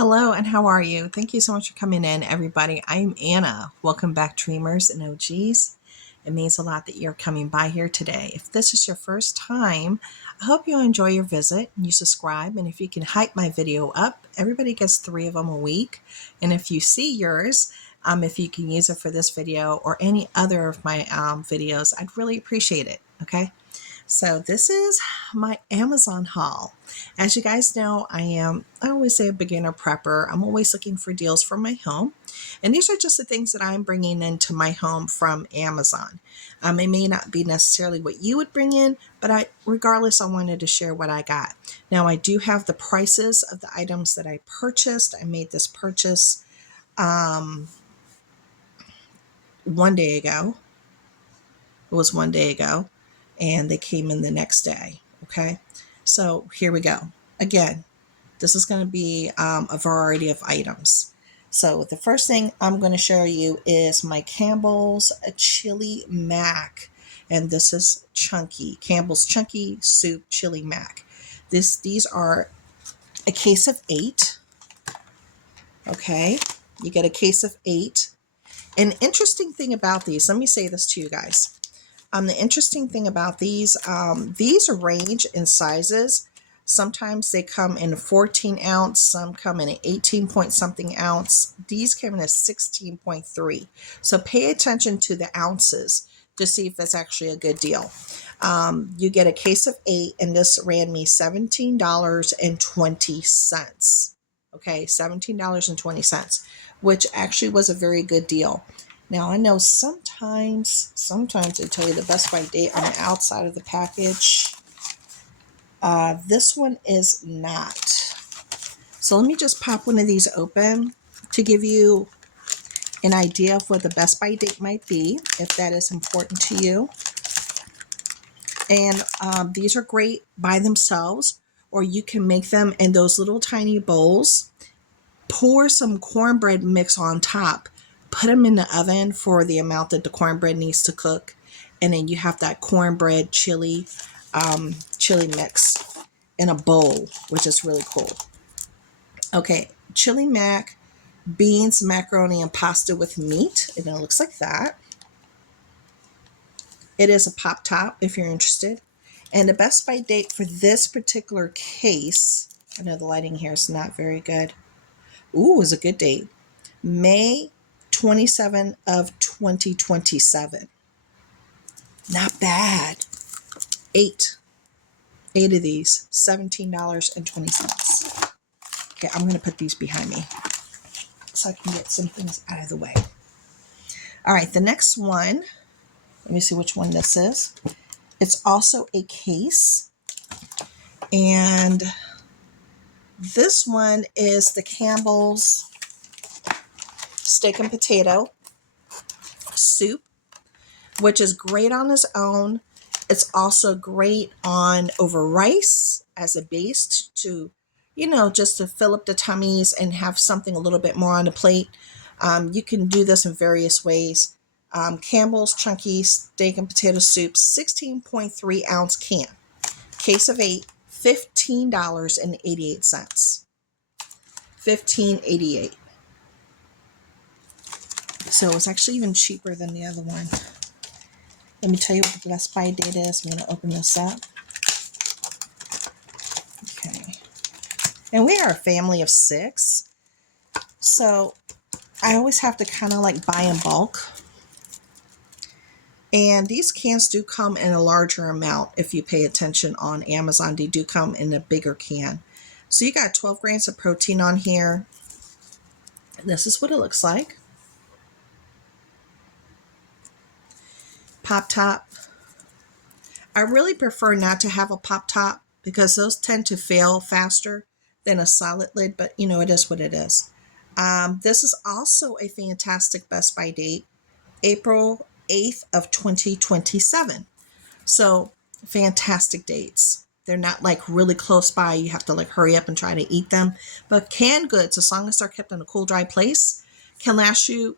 Hello, and how are you? Thank you so much for coming in, everybody. I'm Anna. Welcome back, Dreamers and OGs. It means a lot that you're coming by here today. If this is your first time, I hope you enjoy your visit and you subscribe. And if you can hype my video up, everybody gets 3 of them a week. And if you see yours, if you can use it for this video or any other of my videos, I'd really appreciate it. Okay. So this is my Amazon haul. As you guys know, I always say a beginner prepper. I'm always looking for deals for my home. And these are just the things that I'm bringing into my home from Amazon. It may not be necessarily what you would bring in, but regardless, I wanted to share what I got. Now, I do have the prices of the items that I purchased. I made this purchase one day ago. It was one day ago. And they came in the next day. Okay, so here we go. Again, this is going to be a variety of items. So the first thing I'm going to show you is my Campbell's Chili Mac, and this is chunky. Campbell's Chunky Soup Chili Mac. These are a case of 8. Okay, you get a case of 8. An interesting thing about these, let me say this to you guys. The interesting thing about these range in sizes. Sometimes they come in a 14 ounce, some come in an 18 point something ounce. These came in a 16.3. So pay attention to the ounces to see if that's actually a good deal. You get a case of 8, and this ran me $17.20. Okay, $17.20, which actually was a very good deal. Now, I know sometimes they tell you the best by date on the outside of the package. This one is not. So let me just pop one of these open to give you an idea of what the best by date might be, if that is important to you. And these are great by themselves, or you can make them in those little tiny bowls. Pour some cornbread mix on top. Put them in the oven for the amount that the cornbread needs to cook. And then you have that cornbread chili mix in a bowl, which is really cool. Okay, chili mac, beans, macaroni, and pasta with meat. And it looks like that. It is a pop top if you're interested. And the best by date for this particular case, I know the lighting here is not very good. Ooh, is a good date. May 27 of 2027. Not bad. 8 of these, $17.20. Okay, I'm going to put these behind me so I can get some things out of the way. All right, the next one, let me see which one this is. It's also a case, and this one is the Campbell's steak and potato soup, which is great on its own. It's also great on over rice as a base to, just to fill up the tummies and have something a little bit more on the plate. You can do this in various ways. Campbell's Chunky Steak and Potato Soup, 16.3 ounce can. Case of 8, $15.88. $15.88. So it's actually even cheaper than the other one. Let me tell you what the best by date is. I'm going to open this up. Okay. And we are a family of 6. So I always have to kind of like buy in bulk. And these cans do come in a larger amount. If you pay attention on Amazon, they do come in a bigger can. So you got 12 grams of protein on here. This is what it looks like. Pop top. I really prefer not to have a pop top because those tend to fail faster than a solid lid, but it is what it is. This is also a fantastic best by date, April 8th of 2027. So fantastic dates. They're not like really close by. You have to like hurry up and try to eat them. But canned goods, as long as they're kept in a cool, dry place, can last you,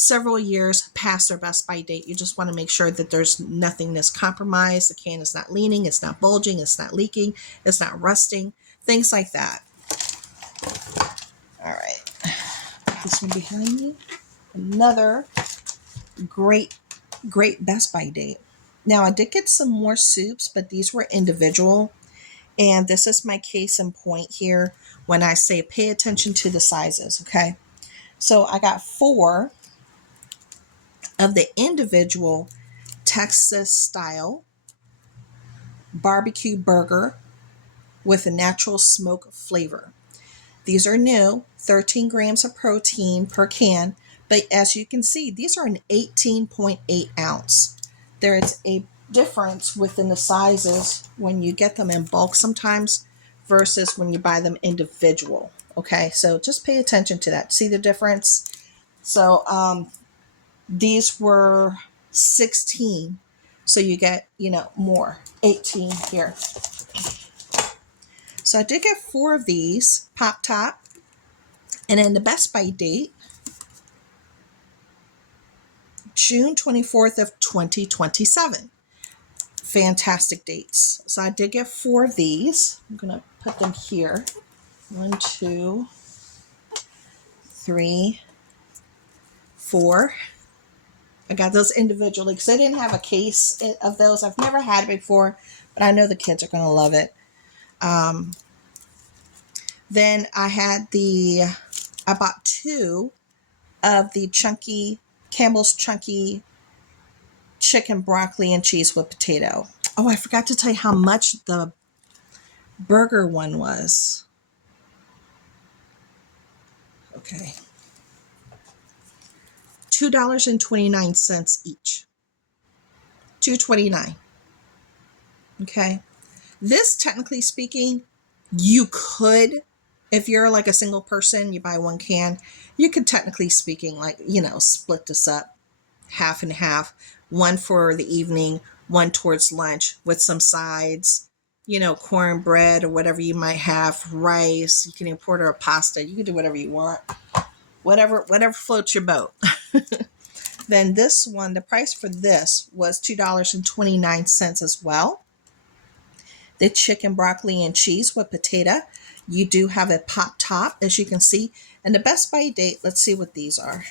several years past their best by date. You just want to make sure that there's nothing that's compromised. The can is not leaning, it's not bulging, it's not leaking, it's not rusting, things like that. this one behind me. Another great Best By date. Now, I did get some more soups, but these were individual. And this is my case in point here when I say pay attention to the sizes, okay? So I got 4 of the individual Texas style barbecue burger with a natural smoke flavor. These are new, 13 grams of protein per can, but as you can see, these are an 18.8 ounce. There is a difference within the sizes when you get them in bulk sometimes versus when you buy them individual. Okay, so just pay attention to that. See the difference? So these were 16. So you get, more, 18 here. So I did get 4 of these, Pop Top. And then the Best By date, June 24th of 2027. Fantastic dates. So I did get 4 of these. I'm going to put them here. 1, 2, 3, 4. I got those individually because I didn't have a case of those. I've never had it before, but I know the kids are going to love it. Then I bought 2 of the Campbell's chunky chicken, broccoli, and cheese with potato. Oh, I forgot to tell you how much the burger one was. Okay. $2.29 each. $2.29. Okay. This, technically speaking, you could, if you're like a single person, you buy 1 can, you could technically speaking, split this up half and half. 1 for the evening, 1 towards lunch with some sides, cornbread or whatever you might have, rice. You can order a pasta. You can do whatever you want. Whatever floats your boat. Then this one, the price for this was $2.29 as well. The chicken, broccoli, and cheese with potato. You do have a Pop Top, as you can see. And the Best By date, let's see what these are.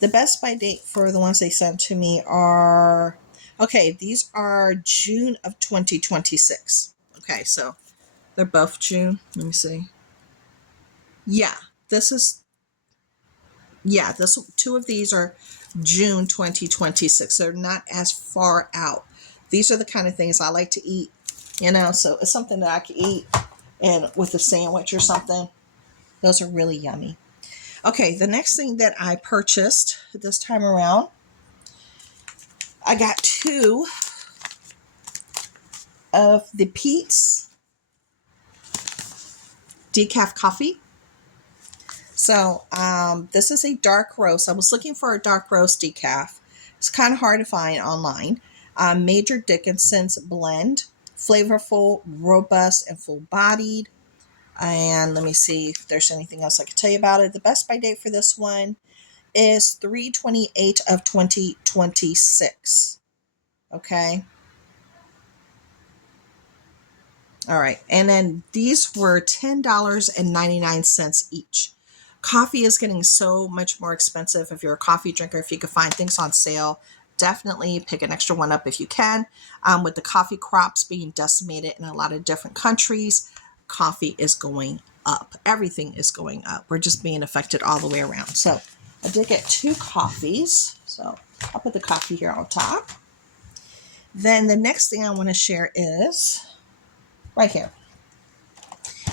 The Best By date for the ones they sent to me are, these are June of 2026. Okay, so they're both June. Let me see. Yeah, this 2 of these are June 2026. They're not as far out. These are the kind of things I like to eat, so it's something that I can eat and with a sandwich or something. Those are really yummy. Okay, the next thing that I purchased this time around, I got 2 of the Peet's decaf coffee. So this is a dark roast. I was looking for a dark roast decaf. It's kind of hard to find online. Major Dickinson's blend, flavorful, robust, and full-bodied. And let me see if there's anything else I can tell you about it. The Best By date for this one is 3/28 of 2026. Okay. All right. And then these were $10.99 each. Coffee is getting so much more expensive. If you're a coffee drinker, if you can find things on sale, definitely pick an extra one up if you can. With the coffee crops being decimated in a lot of different countries, coffee is going up. Everything is going up. We're just being affected all the way around. So I did get 2 coffees. So I'll put the coffee here on top. Then the next thing I want to share is right here.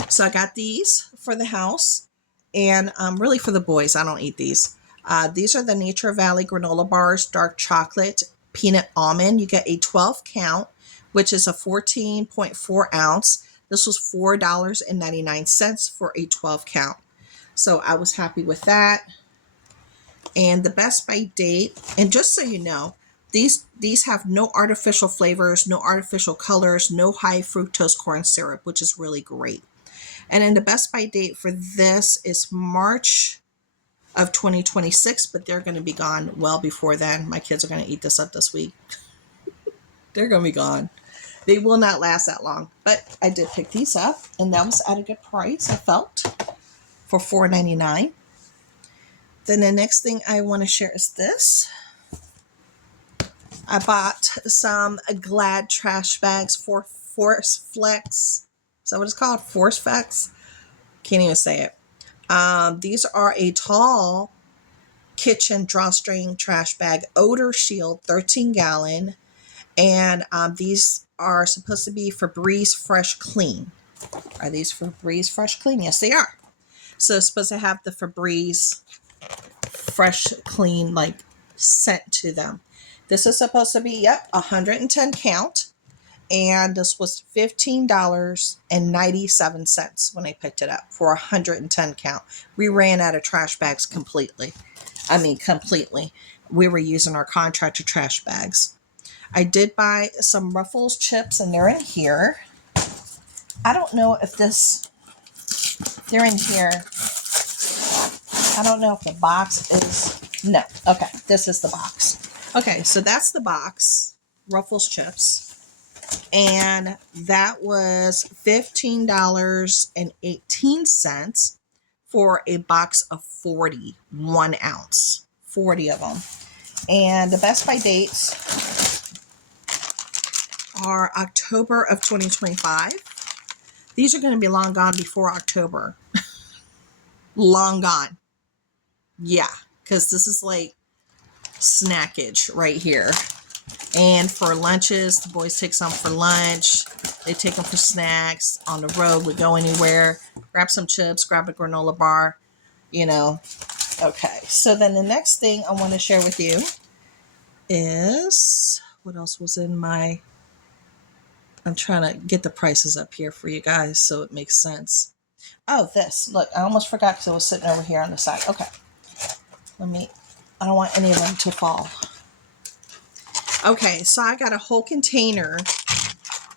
So I got these for the house and really for the boys. I don't eat these. These are the Nature Valley granola bars, dark chocolate, peanut almond. You get a 12 count, which is a 14.4 ounce. This was $4.99 for a 12 count. So I was happy with that. And the Best By date, and just so you know, these have no artificial flavors, no artificial colors, no high fructose corn syrup, which is really great. And then the Best By date for this is March of 2026, but they're going to be gone well before then. My kids are going to eat this up this week. They're going to be gone. They will not last that long, but I did pick these up, and that was at a good price, I felt. for $4.99. Then the next thing I want to share is this. I bought some Glad trash bags for Force Flex. Is that what it's called? Force Flex? Can't even say it. These are a tall kitchen drawstring trash bag, odor shield, 13-gallon. And these are supposed to be Febreze Fresh Clean. Are these Febreze Fresh Clean? Yes, they are. So it's supposed to have the Febreze Fresh Clean like scent to them. This is supposed to be, yep, 110 count. And this was $15.97 when I picked it up for 110 count. We ran out of trash bags completely. Completely. We were using our contractor trash bags. I did buy some Ruffles chips, and they're in here. I don't know if they're in here. I don't know if the box is, no. Okay, this is the box. Okay, so that's the box, Ruffles chips. And that was $15.18 for a box of 40, 1 ounce, 40 of them. And the Best By dates are October of 2025. These are going to be long gone before October. Long gone. Yeah, because this is like snackage right here. And for lunches, the boys take some for lunch. They take them for snacks. On the road, we go anywhere, grab some chips, grab a granola bar, you know. Okay, so then the next thing I want to share with you is, what else was in my, I'm trying to get the prices up here for you guys so it makes sense. Oh, this, look, I almost forgot because it was sitting over here on the side. Okay, I don't want any of them to fall. Okay, so I got a whole container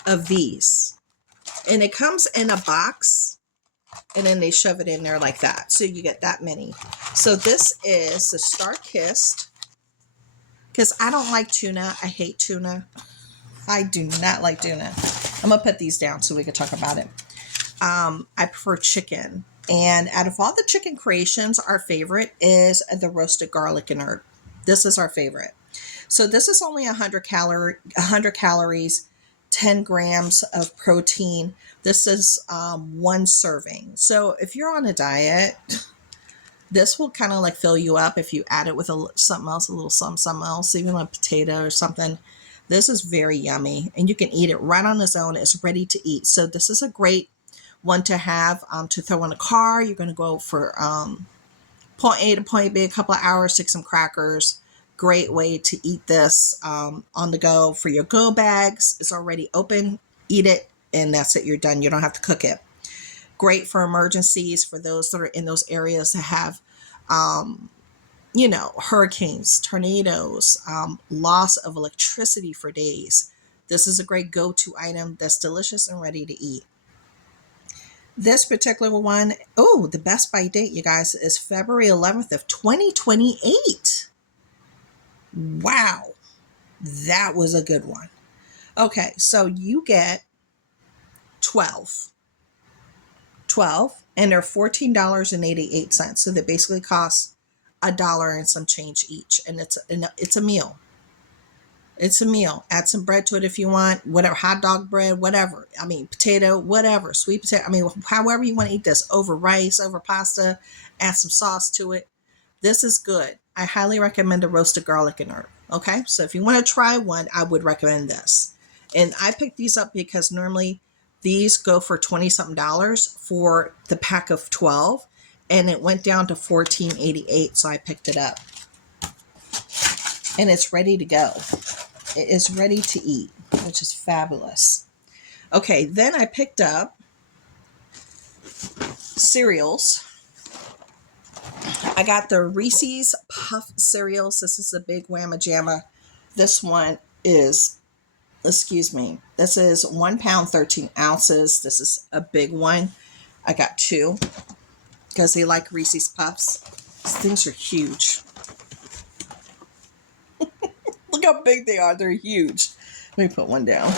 of these, and it comes in a box, and then they shove it in there like that. So you get that many. So this is the Star Kissed, because I don't like tuna. I hate tuna. I do not like tuna. I'm going to put these down so we can talk about it. I prefer chicken. And out of all the chicken creations, our favorite is the roasted garlic and herb. This is our favorite. So this is only 100 calories, 10 grams of protein. This is 1 serving. So if you're on a diet, this will kind of like fill you up if you add it with something else, a little something else, even a potato or something. This is very yummy, and you can eat it right on its own. It's ready to eat. So this is a great one to have to throw in a car. You're going to go for point A to point B, a couple of hours, take some crackers. Great way to eat this on the go for your go bags. It's already open. Eat it, and that's it. You're done. You don't have to cook it. Great for emergencies, for those that are in those areas that have, hurricanes, tornadoes, loss of electricity for days. This is a great go-to item that's delicious and ready to eat. This particular one, the Best By date, you guys, is February 11th of 2028. Wow, that was a good one. Okay, so you get 12, and they're $14.88. So they basically cost $1 and some change each, and it's a meal. It's a meal. Add some bread to it if you want, whatever, hot dog bread, whatever. Potato, whatever, sweet potato. However you want to eat this, over rice, over pasta, add some sauce to it. This is good. I highly recommend the roasted garlic and herb. Okay, so if you want to try one, I would recommend this. And I picked these up because normally these go for $20-something for the pack of 12, and it went down to $14.88, so I picked it up. And it's ready to go. It is ready to eat, which is fabulous. Okay, then I picked up cereals. I got the Reese's Puff cereals. This is a big whamma jamma. This one is, this is 1 pound, 13 ounces. This is a big one. I got 2 because they like Reese's Puffs. These things are huge. Look how big they are. They're huge. Let me put one down.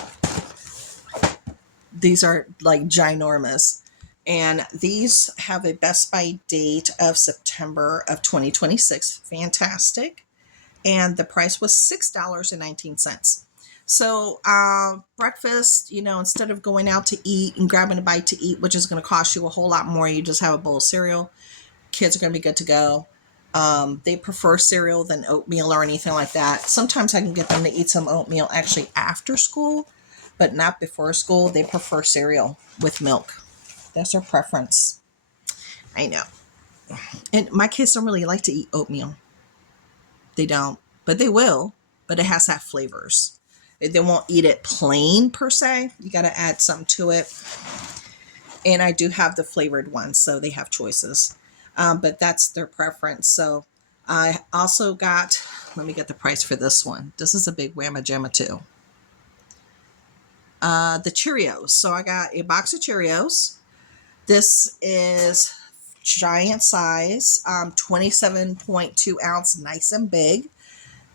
These are like ginormous. And these have a best by date of September of 2026. Fantastic. And the price was $6.19. So breakfast, instead of going out to eat and grabbing a bite to eat, which is going to cost you a whole lot more, you just have a bowl of cereal. Kids are going to be good to go. They prefer cereal than oatmeal or anything like that. Sometimes I can get them to eat some oatmeal actually after school, but not before school. They prefer cereal with milk. That's their preference. I know. And my kids don't really like to eat oatmeal. They don't, but they will. But it has to have flavors. They won't eat it plain per se. You got to add something to it. And I do have the flavored ones, so they have choices. But that's their preference. So I also got, let me get the price for this one. This is a big whamma jamma too. The Cheerios. So I got a box of Cheerios. This is giant size, 27.2 ounce, nice and big.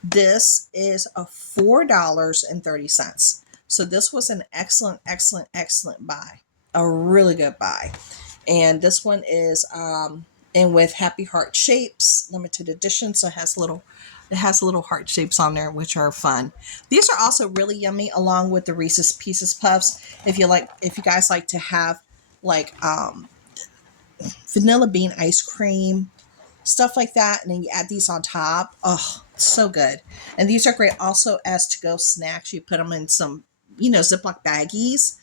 This is a $4.30. So this was an excellent, excellent, excellent buy. A really good buy. And this one is in with happy heart shapes, limited edition. So it has little heart shapes on there, which are fun. These are also really yummy, along with the Reese's Pieces Puffs. If you guys like to have like vanilla bean ice cream, stuff like that, and then you add these on top. Oh, so good. And these are great also as to-go snacks. You put them in some, Ziploc baggies,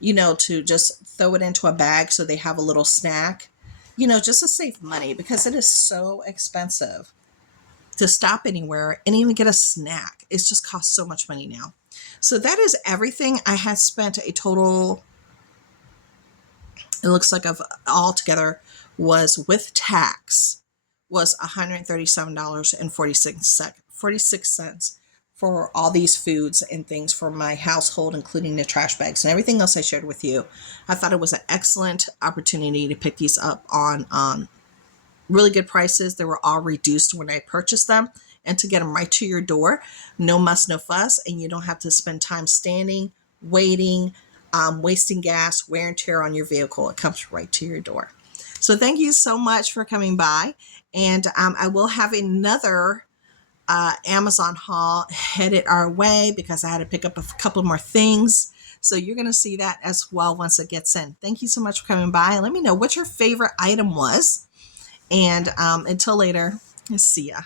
to just throw it into a bag so they have a little snack, just to save money, because it is so expensive to stop anywhere and even get a snack. It just costs so much money now. So that is everything. I had spent a total, it looks like of all together was with tax was $137.46 for all these foods and things for my household, including the trash bags and everything else I shared with you. I thought it was an excellent opportunity to pick these up on really good prices. They were all reduced when I purchased them, and to get them right to your door. No muss, no fuss, and you don't have to spend time standing, waiting, wasting gas, wear and tear on your vehicle. It comes right to your door. So thank you so much for coming by. And I will have another Amazon haul headed our way, because I had to pick up a couple more things. So you're going to see that as well once it gets in. Thank you so much for coming by. Let me know what your favorite item was. And until later, see ya.